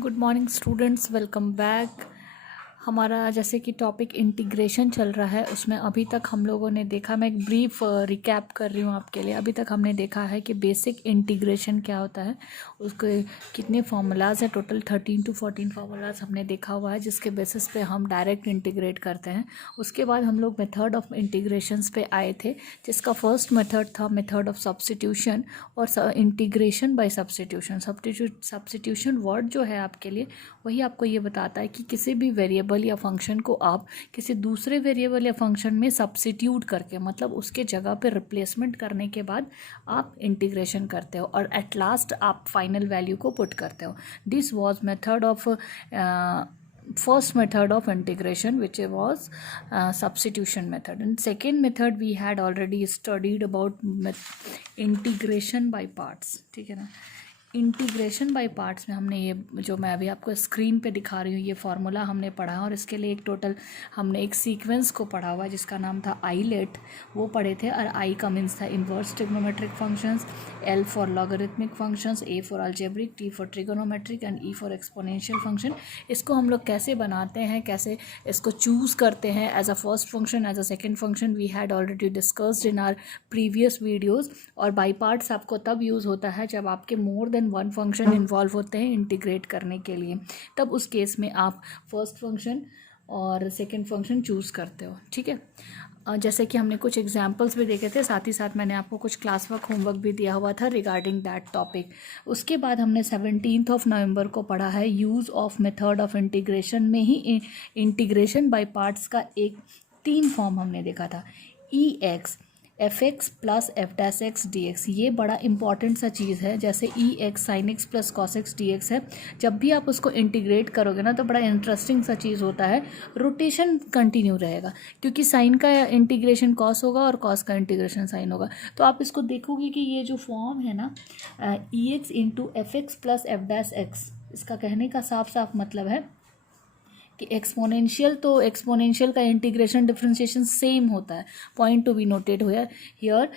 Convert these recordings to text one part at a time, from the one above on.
Good morning students, welcome back. हमारा जैसे कि टॉपिक इंटीग्रेशन चल रहा है, उसमें अभी तक हम लोगों ने देखा, मैं एक ब्रीफ रिकैप कर रही हूँ आपके लिए। अभी तक हमने देखा है कि बेसिक इंटीग्रेशन क्या होता है, उसके कितने फार्मूलाज हैं, टोटल 13 to 14 फार्मूलाज हमने देखा हुआ है, जिसके बेसिस पे हम डायरेक्ट इंटीग्रेट करते हैं। उसके बाद हम लोग मेथड ऑफ इंटीग्रेशंस पे आए थे, जिसका फर्स्ट मेथड था मेथड ऑफ सब्स्टिट्यूशन और integration by substitution. Substitution word जो है आपके लिए, वही आपको ये बताता है कि किसी भी वेरिएबल या फंक्शन को आप किसी दूसरे वेरिएबल या फंक्शन में सब्स्टिट्यूट करके, मतलब उसके जगह पे रिप्लेसमेंट करने के बाद आप इंटीग्रेशन करते हो और एट लास्ट आप फाइनल वैल्यू को पुट करते हो। This was method of first method of integration, which was substitution method. And second method we had already studied about integration by parts. ठीक है ना। इंटीग्रेशन बाय पार्ट्स में हमने ये जो मैं अभी आपको स्क्रीन पे दिखा रही हूँ, ये फार्मूला हमने पढ़ा है और इसके लिए एक टोटल हमने एक सीक्वेंस को पढ़ा हुआ है जिसका नाम था आईलेट, वो पढ़े थे। और आई का मीन्स था inverse trigonometric functions, L for logarithmic functions, A for algebraic, T for trigonometric and E for exponential function. इसको हम लोग कैसे बनाते हैं, कैसे इसको चूज़ करते हैं as a first function, as a second function, we had already discussed in our previous videos. और बाई पार्ट्स आपको तब यूज़ होता है जब आपके more than one function involve होते हैं इंटीग्रेट करने के लिए, तब उस केस में आप फर्स्ट फंक्शन और सेकंड फंक्शन चूज़ करते हो। ठीक है। जैसे कि हमने कुछ एग्जांपल्स भी देखे थे, साथ ही साथ मैंने आपको कुछ क्लास वर्क होमवर्क भी दिया हुआ था रिगार्डिंग दैट टॉपिक। उसके बाद हमने 17 नवंबर को पढ़ा है use of method of integration में ही इंटीग्रेशन बाय पार्ट्स का एक 3 फॉर्म हमने देखा था, e x, f x plus F dash x D x. ये बड़ा इंपॉर्टेंट सा चीज़ है। जैसे e x sine x plus cos x D x है, जब भी आप उसको इंटीग्रेट करोगे ना तो बड़ा इंटरेस्टिंग सा चीज़ होता है, रोटेशन कंटिन्यू रहेगा, क्योंकि साइन का इंटीग्रेशन कॉस होगा और कॉस का इंटीग्रेशन साइन होगा। तो आप इसको देखोगे कि ये जो फॉर्म है ना, e x into F x plus F dash x, इसका कहने का साफ साफ मतलब है कि एक्सपोनेंशियल, तो एक्सपोनेंशियल का इंटीग्रेशन डिफरेंशिएशन सेम होता है। Point to be noted here,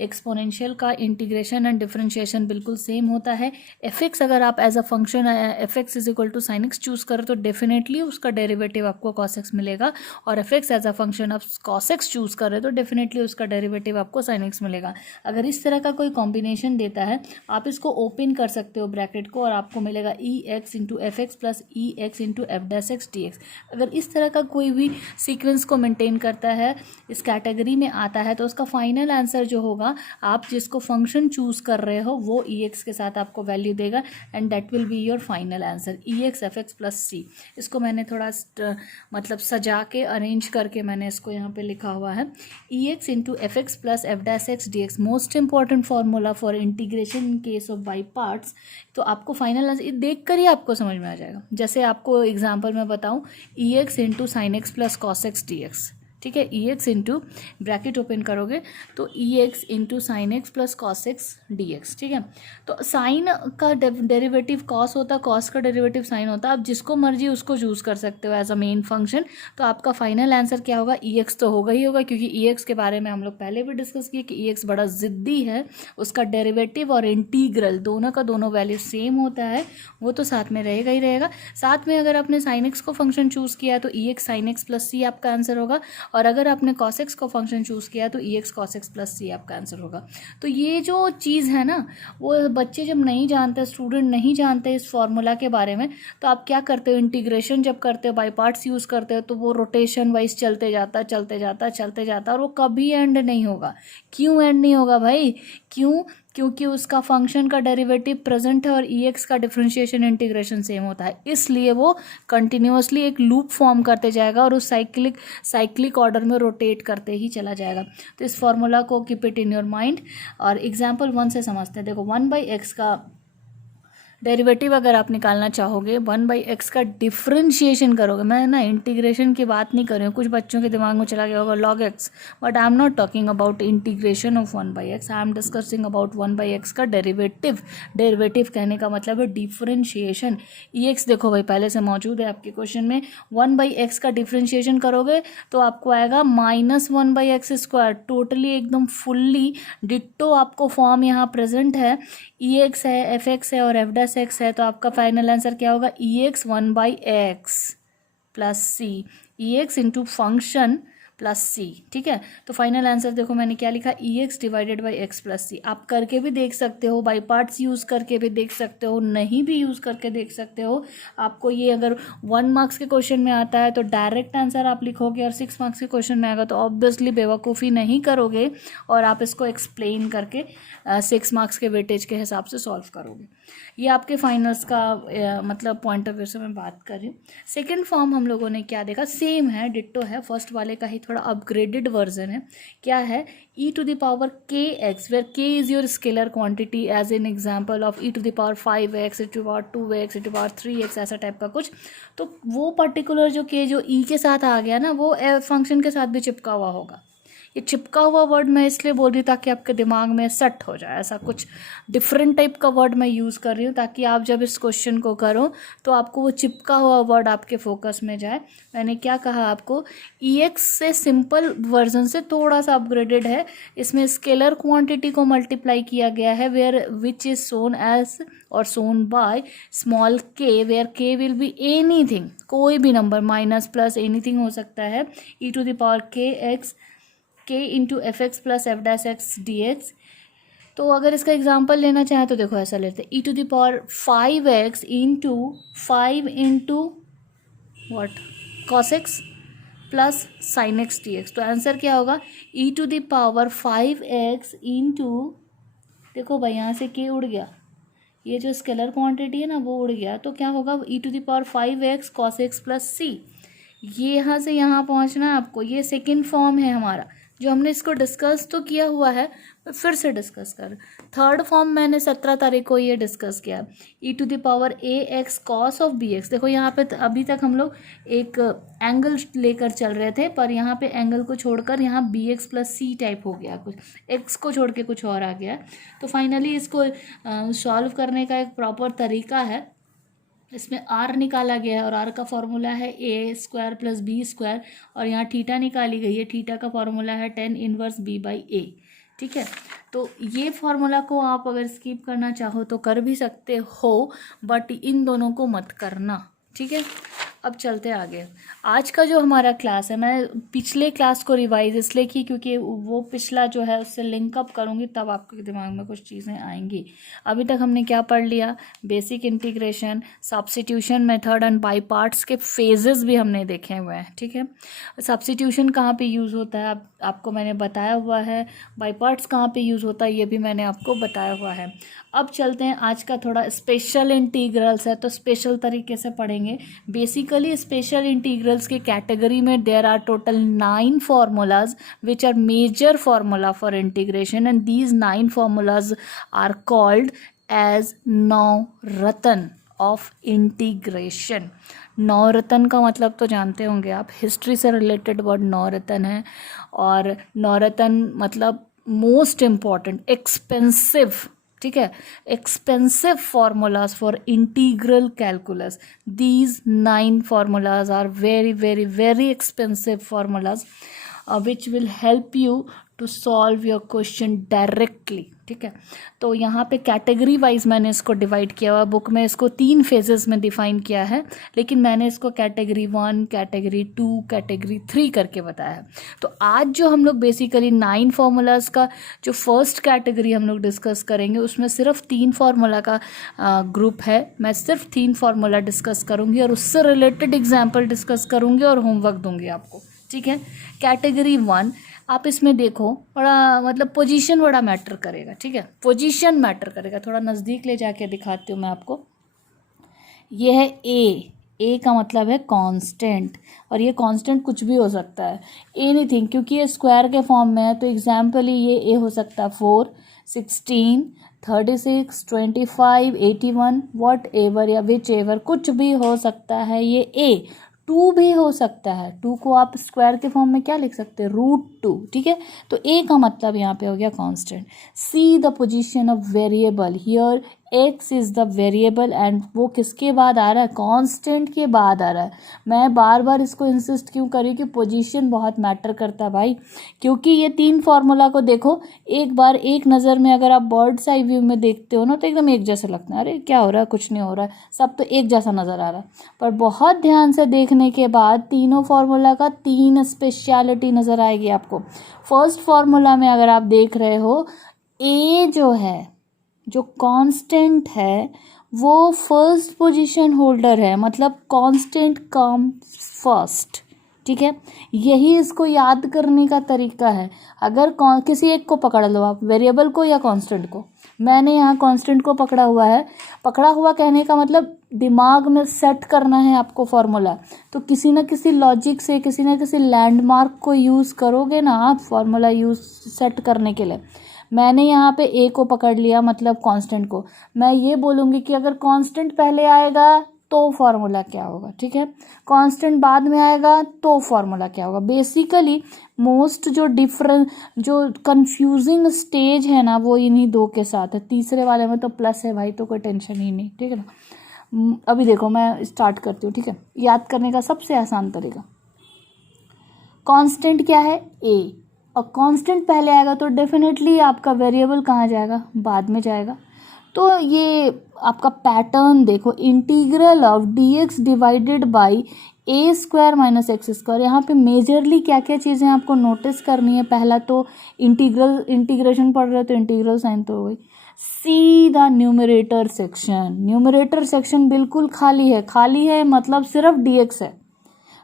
exponential का इंटीग्रेशन एंड डिफरेंशिएशन बिल्कुल सेम होता है। एफ एक्स अगर आप as a function F X is equal to sine X choose करो तो डेफिनेटली उसका डेरिवेटिव आपको कॉस एक्स मिलेगा, और F X as a function आप कॉस एक्स चूज़ कर रहे हो तो डेफिनेटली उसका डेरिवेटिव आपको साइन एक्स मिलेगा। अगर इस तरह का कोई कॉम्बिनेशन देता है, आप इसको ओपन कर सकते हो ब्रैकेट को, और आपको मिलेगा e x into F x plus e x into f dash x D x. अगर इस तरह का कोई भी सीक्वेंस को मेंटेन करता है, इस कैटेगरी में आता है, तो उसका फाइनल आंसर जो होगा, आप जिसको फंक्शन चूज कर रहे हो वो ई एक्स के साथ आपको वैल्यू देगा, and that will be your final answer, e x f x plus c. इसको मैंने थोड़ा मतलब सजा के अरेंज करके मैंने इसको यहाँ पे लिखा हुआ है, e x into F x plus F dash x D x, most important formula for integration in case of by parts. तो आपको फाइनल आंसर देख कर ही आपको समझ में आ जाएगा। जैसे आपको एग्जाम्पल में बताऊं, e x into sine x plus cos x D x, ठीक है, e x into bracket open करोगे तो e x into sine x plus cos x D x. ठीक है, तो साइन का डेरिवेटिव कॉस होता है, कॉस का डेरिवेटिव साइन होता है, आप जिसको मर्जी उसको चूज़ कर सकते हो एज अ मेन फंक्शन। तो आपका फाइनल आंसर क्या होगा, ई एक्स तो होगा ही होगा, क्योंकि ई एक्स के बारे में हम लोग पहले भी डिस्कस किए कि ई एक्स बड़ा ज़िद्दी है, उसका डेरिवेटिव और इंटीग्रल दोनों का दोनों वैल्यू सेम होता है, वो तो साथ में रहेगा ही रहेगा। साथ में अगर आपने साइन एक्स को फंक्शन चूज़ किया तो e x sine x plus सी आपका आंसर होगा, और अगर आपने कॉस एक्स को फंक्शन चूज़ किया तो e x cos x plus सी आपका आंसर होगा। तो ये जो चीज़ है ना, वो बच्चे जब नहीं जानते, स्टूडेंट नहीं जानते इस फॉर्मूला के बारे में, तो आप क्या करते हो, इंटीग्रेशन जब करते हो, बाई पार्ट्स यूज़ करते हो, तो वो रोटेशन वाइज चलते जाता चलते जाता चलते जाता, और वो कभी एंड नहीं होगा। क्यों एंड नहीं होगा भाई? क्योंकि उसका फंक्शन का डेरिवेटिव प्रेजेंट है और ई एक्स का डिफरेंशिएशन इंटीग्रेशन सेम होता है, इसलिए वो कंटिन्यूअसली एक लूप फॉर्म करते जाएगा और उस साइक्लिक ऑर्डर में रोटेट करते ही चला जाएगा। तो इस फॉर्मूला को keep it in your mind, और एग्जाम्पल 1 से समझते हैं। देखो, 1/x का डेरिवेटिव अगर आप निकालना चाहोगे, 1/x का डिफरेंशिएशन करोगे, मैं ना इंटीग्रेशन की बात नहीं कर रही हूँ, कुछ बच्चों के दिमाग में चला गया होगा log x, but I am not talking about integration of 1/x, I am discussing about 1/x का डेरिवेटिव कहने का मतलब है डिफरेंशिएशन। ई एक्स देखो भाई पहले से मौजूद है आपके क्वेश्चन में, 1/x का डिफरेंशिएशन करोगे तो आपको आएगा -1/x², टोटली एकदम फुल्ली डिट्टो आपको फॉर्म यहाँ प्रेजेंट है, ई एक्स है, एफ एक्स है और एफ डैश डैश एक्स है, तो आपका फाइनल आंसर क्या होगा, e x 1/x plus c, e x into function plus c. ठीक है, तो फाइनल आंसर देखो मैंने क्या लिखा, e x divided by x plus c. आप करके भी देख सकते हो, बाई पार्ट्स यूज़ करके भी देख सकते हो, नहीं भी यूज़ करके देख सकते हो। आपको ये अगर 1 मार्क्स के क्वेश्चन में आता है तो डायरेक्ट आंसर आप लिखोगे, और 6 मार्क्स के क्वेश्चन में आएगा तो ऑब्वियसली बेवकूफ़ी नहीं करोगे और आप इसको एक्सप्लेन करके 6 मार्क्स के वेटेज के हिसाब से सॉल्व करोगे। ये आपके फाइनल्स का मतलब पॉइंट ऑफ व्यू से मैं बात कर रही हूँ। सेकेंड फॉर्म हम लोगों ने क्या देखा, सेम है, डिट्टो है, फर्स्ट वाले का ही थोड़ा अपग्रेडेड वर्जन है। क्या है, e to the power kx, where k is your scalar quantity, as in example of e to the power 5x, e to the power 2x, e to the power 3x, ऐसा type का कुछ। तो वो particular जो k जो e के साथ आ गया ना, वो फंक्शन के साथ भी चिपका हुआ होगा। ये चिपका हुआ वर्ड मैं इसलिए बोल रही हूँ ताकि आपके दिमाग में सेट हो जाए, ऐसा कुछ डिफरेंट टाइप का वर्ड मैं यूज़ कर रही हूँ ताकि आप जब इस क्वेश्चन को करो तो आपको वो चिपका हुआ वर्ड आपके फोकस में जाए। मैंने क्या कहा आपको, ई एक्स से सिंपल वर्जन से थोड़ा सा अपग्रेडेड है, इसमें स्केलर क्वांटिटी को मल्टीप्लाई किया गया है, where which is shown as और shown by small K, where K will be anything, कोई भी नंबर, माइनस प्लस एनीथिंग हो सकता है, E to the power K X K into F x plus F dash x D x. तो अगर इसका example लेना चाहें तो देखो ऐसा लेते हैं, e to the power 5x into 5 into what cos x plus sine x D x. तो आंसर क्या होगा, e to the power 5x into, देखो भाई यहाँ से के उड़ गया, ये जो स्केलर क्वांटिटी है ना वो उड़ गया, तो क्या होगा, e to the power 5x cos x plus c. ये यहाँ से यहाँ पहुँचना है आपको, ये सेकेंड फॉर्म है हमारा, जो हमने इसको डिस्कस तो किया हुआ है, मैं फिर से डिस्कस कर। थर्ड फॉर्म मैंने 17 तारीख को ये डिस्कस किया, e to the power a x cos of b x. देखो यहाँ पे अभी तक हम लोग एक एंगल लेकर चल रहे थे, पर यहाँ पे एंगल को छोड़कर यहाँ B X plus C type हो गया, कुछ एक्स को छोड़ के कुछ और आ गया। तो फाइनली इसको सॉल्व करने का एक प्रॉपर तरीका है, इसमें r निकाला गया है और r का फॉर्मूला है a square plus B square, और यहाँ थीटा निकाली गई है, थीटा का फॉर्मूला है tan inverse b by a। ठीक है, तो ये फॉर्मूला को आप अगर स्किप करना चाहो तो कर भी सकते हो, बट इन दोनों को मत करना। ठीक है, अब चलते आगे। आज का जो हमारा क्लास है, मैं पिछले क्लास को रिवाइज इसलिए की क्योंकि वो पिछला जो है उससे लिंक अप करूँगी, तब आपके दिमाग में कुछ चीज़ें आएंगी। अभी तक हमने क्या पढ़ लिया, basic integration, substitution method and by parts के फेजेस भी हमने देखे हुए हैं। ठीक है, सब्स्टिट्यूशन कहाँ पे यूज़ होता है आपको मैंने बताया हुआ है, बाई पार्ट्स कहाँ पे यूज़ होता है ये भी मैंने आपको बताया हुआ है। अब चलते हैं, आज का थोड़ा स्पेशल इंटीग्रल्स है तो स्पेशल तरीके से पढ़ेंगे। बेसिकली स्पेशल इंटीग्रल्स के कैटेगरी में there are total 9 formulas which are major formula for integration, and these 9 formulas are called as navratna of integration. Navratna का मतलब तो जानते होंगे आप, हिस्ट्री से रिलेटेड वर्ड नवरत्न है, और नवरत्न मतलब मोस्ट इम्पॉर्टेंट, एक्सपेंसिव, ठीक है, expensive formulas for integral calculus. These 9 formulas are very very very expensive formulas which will help you to solve your question directly. ठीक है, तो यहाँ पे कैटेगरी वाइज मैंने इसको डिवाइड किया हुआ, बुक में इसको 3 फेजेस में डिफाइन किया है, लेकिन मैंने इसको कैटेगरी 1, कैटेगरी 2, कैटेगरी 3 करके बताया है। तो आज जो हम लोग बेसिकली 9 फार्मूलाज का जो फर्स्ट कैटेगरी हम लोग डिस्कस करेंगे, उसमें सिर्फ 3 फार्मूला का ग्रुप है। मैं सिर्फ 3 फार्मूला डिस्कस करूँगी और उससे रिलेटेड एग्जाम्पल डिस्कस करूँगी और होमवर्क दूँगी आपको। ठीक है, कैटेगरी 1 आप इसमें देखो, बड़ा मतलब पोजीशन बड़ा मैटर करेगा। ठीक है, पोजीशन मैटर करेगा, थोड़ा नज़दीक ले जाके दिखाती हूँ मैं आपको। ये है ए का मतलब है कांस्टेंट, और ये कांस्टेंट कुछ भी हो सकता है, एनीथिंग, क्योंकि ये स्क्वायर के फॉर्म में है। तो एग्जाम्पल ये ए हो सकता है 4, 16, 36, 25, 81, वॉट एवर या विच एवर, कुछ भी हो सकता है ये ए। 2 भी हो सकता है, 2 को आप स्क्वायर के फॉर्म में क्या लिख सकते हैं, √2। ठीक है, तो ए का मतलब यहाँ पे हो गया constant. See the position of variable, here x is the variable and वो किसके बाद आ रहा है, कांस्टेंट के बाद आ रहा है। मैं बार बार इसको इंसिस्ट क्यों करी कि पोजीशन बहुत मैटर करता है भाई, क्योंकि ये तीन फार्मूला को देखो एक बार एक नज़र में, अगर आप बर्ड्स आई व्यू में देखते हो ना तो एकदम एक जैसा लगता है, अरे क्या हो रहा है, कुछ नहीं हो रहा है, सब तो एक जैसा नज़र आ रहा है। पर बहुत ध्यान से देखने के बाद तीनों फार्मूला का तीन स्पेशलिटी नज़र आएगी आपको। फर्स्ट फार्मूला में अगर आप देख रहे हो, ए जो है, जो कांस्टेंट है, वो फर्स्ट पोजीशन होल्डर है, मतलब कांस्टेंट कम फर्स्ट, ठीक है। यही इसको याद करने का तरीका है। अगर किसी एक को पकड़ लो आप, वेरिएबल को या कांस्टेंट को, मैंने यहाँ कांस्टेंट को पकड़ा हुआ है। पकड़ा हुआ कहने का मतलब दिमाग में सेट करना है आपको फार्मूला, तो किसी न किसी लॉजिक से, किसी न किसी लैंडमार्क को यूज़ करोगे ना आप फार्मूला यूज़ सेट करने के लिए। मैंने यहाँ पे ए को पकड़ लिया, मतलब कांस्टेंट को। मैं ये बोलूँगी कि अगर कांस्टेंट पहले आएगा तो फार्मूला क्या होगा, ठीक है, कांस्टेंट बाद में आएगा तो फार्मूला क्या होगा। बेसिकली मोस्ट जो डिफरेंट, जो कंफ्यूजिंग स्टेज है ना, वो इन्हीं दो के साथ है। तीसरे वाले में तो प्लस है भाई, तो कोई टेंशन ही नहीं, ठीक है ना। अभी देखो मैं स्टार्ट करती हूँ, ठीक है। याद करने का सबसे आसान तरीका, कांस्टेंट क्या है, ए, और कांस्टेंट पहले आएगा तो डेफिनेटली आपका वेरिएबल कहाँ जाएगा, बाद में जाएगा। तो ये आपका पैटर्न देखो, integral of d x divided by a square minus x square. यहाँ पे मेजरली क्या क्या चीज़ें आपको नोटिस करनी है। पहला तो इंटीग्रेशन पढ़ रहे हो तो इंटीग्रल साइन तो हो गई। See the numerator section, numerator section बिल्कुल खाली है, खाली है मतलब सिर्फ डी एक्स है,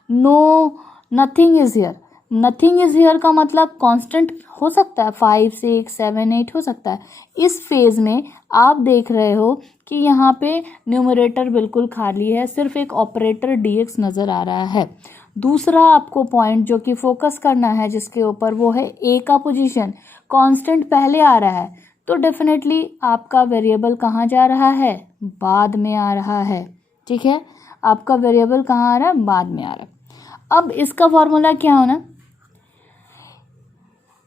no nothing is here. Nothing is here का मतलब कांस्टेंट हो सकता है, 5 6 7 8 हो सकता है। इस फेज में आप देख रहे हो कि यहाँ पे न्यूमरेटर बिल्कुल खाली है, सिर्फ एक ऑपरेटर dx नज़र आ रहा है। दूसरा आपको पॉइंट जो कि फोकस करना है जिसके ऊपर, वो है ए का पोजीशन। कांस्टेंट पहले आ रहा है तो डेफिनेटली आपका वेरिएबल कहाँ जा रहा है, बाद में आ रहा है, ठीक है। आपका वेरिएबल कहाँ आ रहा है, बाद में आ रहा है। अब इसका फॉर्मूला क्या होना,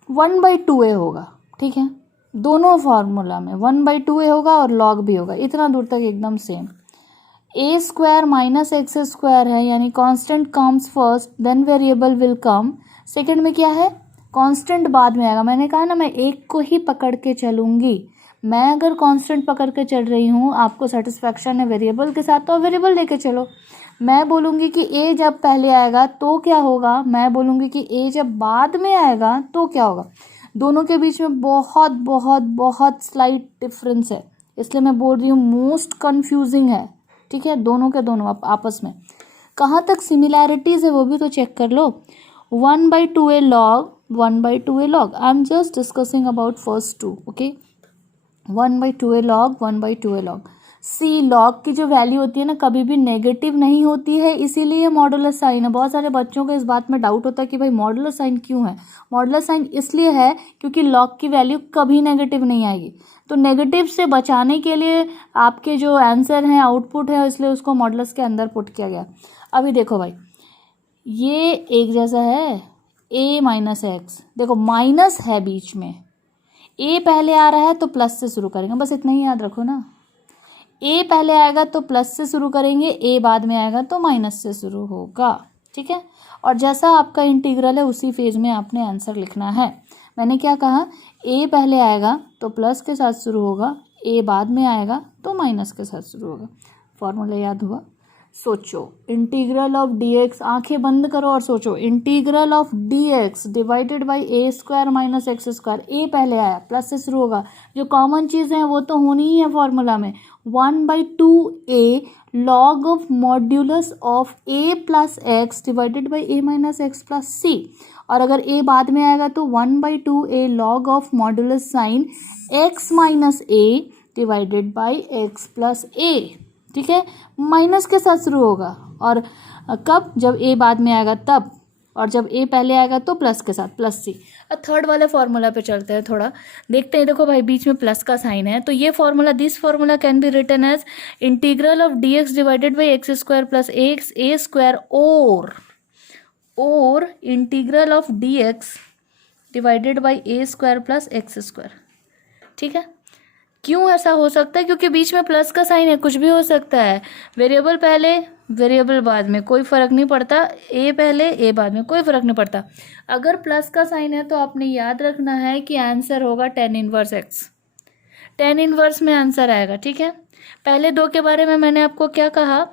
1/2a होगा, ठीक है। दोनों फार्मूला में 1/2a होगा और लॉग भी होगा, इतना दूर तक एकदम same. A square minus x square है, यानी constant comes first then variable will come. Second में क्या है, कांस्टेंट बाद में आएगा। मैंने कहा ना मैं एक को ही पकड़ के चलूँगी। मैं अगर कांस्टेंट पकड़ के चल रही हूँ, आपको सेटिस्फैक्शन है वेरिएबल के साथ, तो वेरिएबल लेके चलो। मैं बोलूँगी कि ए जब पहले आएगा तो क्या होगा, मैं बोलूँगी कि ए जब बाद में आएगा तो क्या होगा। दोनों के बीच में बहुत बहुत बहुत स्लाइट डिफरेंस है, इसलिए मैं बोल रही हूँ मोस्ट कन्फ्यूजिंग है, ठीक है। दोनों के दोनों आपस में कहाँ तक सिमिलैरिटीज़ है वो भी तो चेक कर लो। 1/2a log, 1/2a log, I am just discussing about first two, okay. 1/2a log, 1/2a log। See log की जो वैल्यू होती है ना, कभी भी नेगेटिव नहीं होती है, इसीलिए मॉडुलस साइन है। बहुत सारे बच्चों को इस बात में डाउट होता है कि भाई मॉडुलस साइन क्यों है। मॉडुलस साइन इसलिए है क्योंकि लॉग की वैल्यू कभी नेगेटिव नहीं आएगी। तो नेगेटिव से बचाने के लिए आपके जो आंसर हैं, आउटपुट है, इसलिए उसको मॉडुलस के अंदर पुट किया गया। अभी देखो भाई, ये एक जैसा है, ए माइनस एक्स, देखो माइनस है बीच में, ए पहले आ रहा है तो प्लस से शुरू करेंगे, बस इतना ही याद रखो ना। ए पहले आएगा तो प्लस से शुरू करेंगे, ए बाद में आएगा तो माइनस से शुरू होगा, ठीक है। और जैसा आपका इंटीग्रल है उसी फेज में आपने आंसर लिखना है। मैंने क्या कहा, ए पहले आएगा तो प्लस के साथ शुरू होगा, ए बाद में आएगा तो माइनस के साथ शुरू होगा। फॉर्मूला याद हुआ। सोचो, इंटीग्रल ऑफ डी एक्स, आंखें बंद करो और सोचो, integral of d x divided by a square minus x square. A पहले आया, प्लस से शुरू होगा, जो कॉमन चीज़ है वो तो होनी ही है फॉर्मूला में। 1/2a log of modulus of a plus x divided by a minus x plus c. और अगर a बाद में आएगा तो 1/2a log of modulus sign x minus a divided by x plus a, ठीक है। माइनस के साथ शुरू होगा, और कब, जब a बाद में आएगा तब, और जब a पहले आएगा तो प्लस के साथ, प्लस सी। अब थर्ड वाले फार्मूला पे चलते हैं, थोड़ा देखते हैं। देखो भाई, बीच में प्लस का साइन है, तो ये formula, this formula can be written as integral of d x divided by x square plus x a square, और integral of d x divided by a square plus x square, ठीक है। क्यों ऐसा हो सकता है? क्योंकि बीच में प्लस का साइन है, कुछ भी हो सकता है। वेरिएबल पहले वेरिएबल बाद में, कोई फ़र्क नहीं पड़ता। ए पहले ए बाद में, कोई फ़र्क नहीं पड़ता। अगर प्लस का साइन है तो आपने याद रखना है कि आंसर होगा tan inverse x. tan inverse में आंसर आएगा, ठीक है। पहले दो के बारे में मैंने आपको क्या कहा,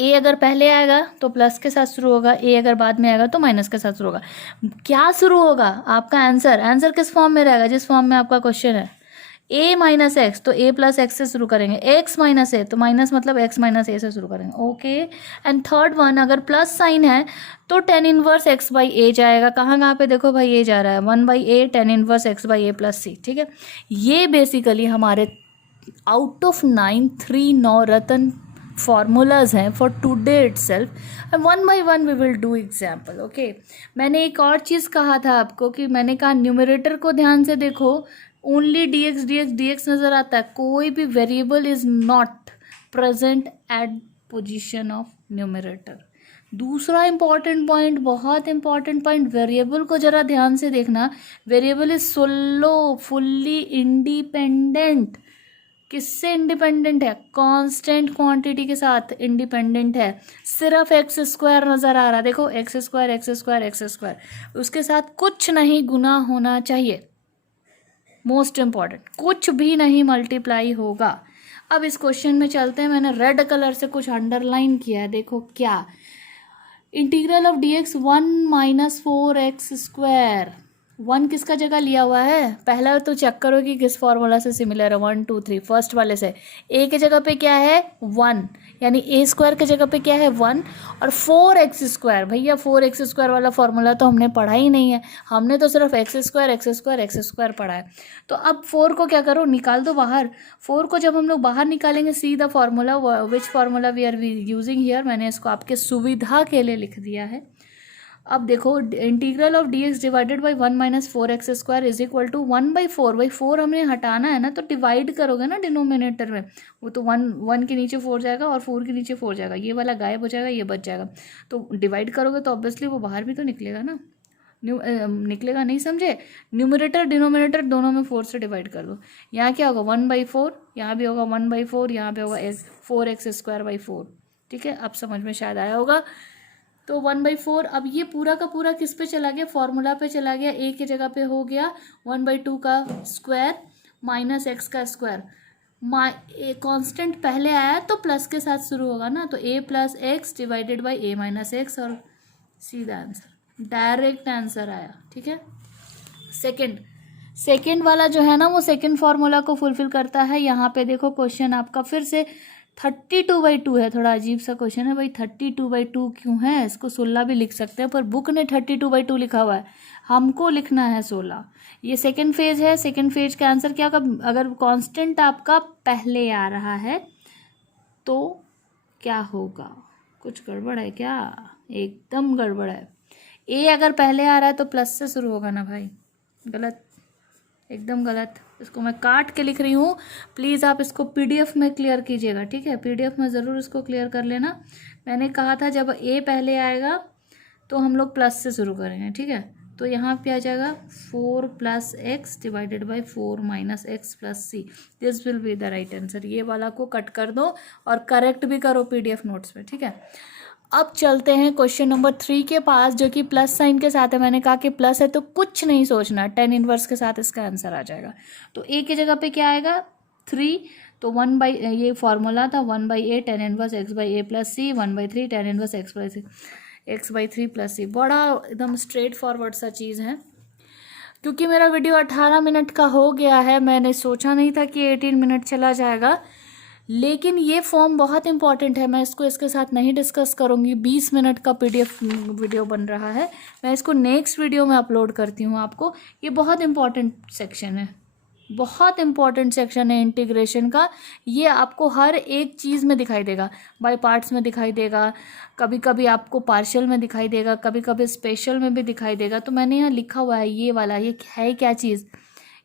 ए अगर पहले आएगा तो प्लस के साथ शुरू होगा, ए अगर बाद में आएगा तो माइनस के साथ शुरू होगा। क्या शुरू होगा? आपका आंसर। आंसर किस फॉर्म में रहेगा? जिस फॉर्म में आपका क्वेश्चन है। ए माइनस एक्स तो ए प्लस एक्स से शुरू करेंगे, एक्स माइनस ए तो माइनस मतलब एक्स माइनस ए से शुरू करेंगे, ओके। एंड थर्ड वन, अगर प्लस साइन है तो tan इनवर्स एक्स बाई ए जाएगा। कहाँ कहाँ पे देखो भाई, ए जा रहा है, 1/a tan inverse x by a plus c, ठीक है। ये बेसिकली हमारे आउट ऑफ 9 3 नवरत्न फॉर्मूलाज हैं for today itself, and one by one we will do example, okay. मैंने एक और चीज़ कहा था आपको कि मैंने कहा न्यूमरेटर को ध्यान से देखो, ओनली dx dx dx नज़र आता है, कोई भी variable is not present at position of numerator. दूसरा इंपॉर्टेंट पॉइंट, बहुत इंपॉर्टेंट पॉइंट, वेरिएबल को जरा ध्यान से देखना। Variable is solo fully independent. किससे इंडिपेंडेंट है? कांस्टेंट क्वांटिटी के साथ इंडिपेंडेंट है। सिर्फ एक्स स्क्वायर नज़र आ रहा, देखो x square x square x square, उसके साथ कुछ नहीं गुना होना चाहिए। मोस्ट इंपॉर्टेंट, कुछ भी नहीं मल्टीप्लाई होगा। अब इस क्वेश्चन में चलते हैं। मैंने रेड कलर से कुछ अंडरलाइन किया है, देखो क्या। Integral of dx 1 - 4x square, 1 किसका जगह लिया हुआ है? पहला तो चेक करो कि किस फॉर्मूला से सिमिलर है, 1 2 3 फर्स्ट वाले से। a के जगह पे क्या है? 1, यानी a स्क्वायर के जगह पे क्या है? 1। और 4x स्क्वायर, भैया 4x स्क्वायर वाला फॉर्मूला तो हमने पढ़ा ही नहीं है, हमने तो सिर्फ x square x square x square पढ़ा है। तो अब 4 को क्या करो, निकाल दो बाहर। 4 को जब हम लोग बाहर निकालेंगे, see the formula which formula we are using here, मैंने इसको आपके सुविधा के लिए लिख दिया है। अब देखो, integral of dx divided by 1 - 4x square is equal to 1/4। भाई 4 हमने हटाना है ना, तो डिवाइड करोगे ना डिनोमिनेटर में, वो तो 1 के नीचे 4 जाएगा और 4 के नीचे 4 जाएगा, ये वाला गायब हो जाएगा, ये बच जाएगा। तो डिवाइड करोगे तो ऑब्वियसली वो बाहर भी तो निकलेगा ना, निकलेगा, नहीं समझे? न्यूमरेटर डिनोमिनेटर दोनों में 4 से डिवाइड कर दो। यहाँ क्या होगा? 1/4, यहाँ भी होगा 1/4, यहाँ पे होगा 4x स्क्वायर बाई 4, ठीक है। अब समझ में शायद आया होगा। तो 1/4, अब ये पूरा का पूरा किस पे चला गया? फॉर्मूला पे चला गया। a की जगह पे हो गया 1/2 का स्क्वायर माइनस एक्स का स्क्वायर। कांस्टेंट पहले आया तो प्लस के साथ शुरू होगा ना, तो a plus x divided by a minus x, और सीधा आंसर, डायरेक्ट आंसर आया, ठीक है। सेकेंड वाला जो है ना, वो सेकेंड फॉर्मूला को फुलफिल करता है। यहाँ पे देखो क्वेश्चन आपका फिर से 32/2 है। थोड़ा अजीब सा क्वेश्चन है भाई, 32/2 क्यों है? इसको 16 भी लिख सकते हैं, पर बुक ने 32/2 लिखा हुआ है, हमको लिखना है 16। ये सेकेंड फेज है। सेकेंड फेज का आंसर क्या होगा? अगर कांस्टेंट आपका पहले आ रहा है तो क्या होगा? कुछ गड़बड़ है क्या? एकदम गड़बड़ है। ए अगर पहले आ रहा है तो प्लस से शुरू होगा ना भाई, गलत, एकदम गलत। इसको मैं काट के लिख रही हूँ, प्लीज़ आप इसको पीडीएफ में क्लियर कीजिएगा, ठीक है। पीडीएफ में ज़रूर इसको क्लियर कर लेना। मैंने कहा था जब ए पहले आएगा तो हम लोग प्लस से शुरू करेंगे, ठीक है। तो यहाँ पे आ जाएगा 4 + x divided by 4 minus x plus C, this will be the right answer. ये वाला को कट कर दो और करेक्ट भी करो पीडीएफ नोट्स में, ठीक है। अब चलते हैं क्वेश्चन नंबर 3 के पास, जो कि प्लस साइन के साथ है। मैंने कहा कि प्लस है तो कुछ नहीं सोचना, tan इनवर्स के साथ इसका आंसर आ जाएगा। तो a की जगह पे क्या आएगा? 3, तो 1 ये फॉर्मूला था 1/a tan inverse x by a plus c, 1/3 tan inverse x by 3 plus c. बड़ा एकदम स्ट्रेट फॉरवर्ड सा चीज़ है। क्योंकि मेरा वीडियो 18 मिनट का हो गया है, मैंने सोचा नहीं था कि 18 मिनट चला जाएगा, लेकिन ये फॉर्म बहुत इंपॉर्टेंट है। मैं इसको इसके साथ नहीं डिस्कस करूँगी। 20 मिनट का पीडीएफ वीडियो बन रहा है, मैं इसको नेक्स्ट वीडियो में अपलोड करती हूँ आपको। ये बहुत इंपॉर्टेंट सेक्शन है, बहुत इंपॉर्टेंट सेक्शन है इंटीग्रेशन का। ये आपको हर एक चीज़ में दिखाई देगा, बाय पार्ट्स में दिखाई देगा, कभी कभी आपको पार्शियल में दिखाई देगा, कभी कभी स्पेशल में भी दिखाई देगा। तो मैंने यहाँ लिखा हुआ है ये वाला, ये है क्या चीज़?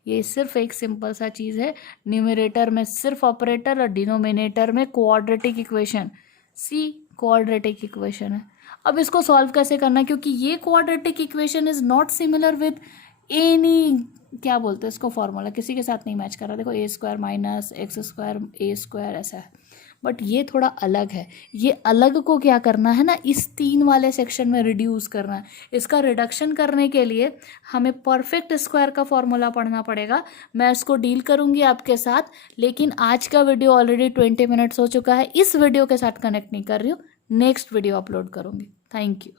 ये सिर्फ एक सिंपल सा चीज़ है, न्यूमरेटर में सिर्फ ऑपरेटर और डिनोमिनेटर में क्वाड्रेटिक इक्वेशन। सी क्वाड्रेटिक इक्वेशन है। अब इसको सॉल्व कैसे करना है? क्योंकि ये quadratic equation is not similar with any क्या बोलते हैं इसको फॉर्मूला, किसी के साथ नहीं मैच कर रहा। देखो ए स्क्वायर माइनस एक्स स्क्वायर ए स्क्वायर ऐसा है, बट ये थोड़ा अलग है। ये अलग को क्या करना है ना, इस 3 वाले सेक्शन में रिड्यूस करना है। इसका रिडक्शन करने के लिए हमें परफेक्ट स्क्वायर का फॉर्मूला पढ़ना पड़ेगा। मैं इसको डील करूँगी आपके साथ, लेकिन आज का वीडियो ऑलरेडी 20 मिनट्स हो चुका है, इस वीडियो के साथ कनेक्ट नहीं कर रही हूँ, नेक्स्ट वीडियो अपलोड करूँगी। Thank you.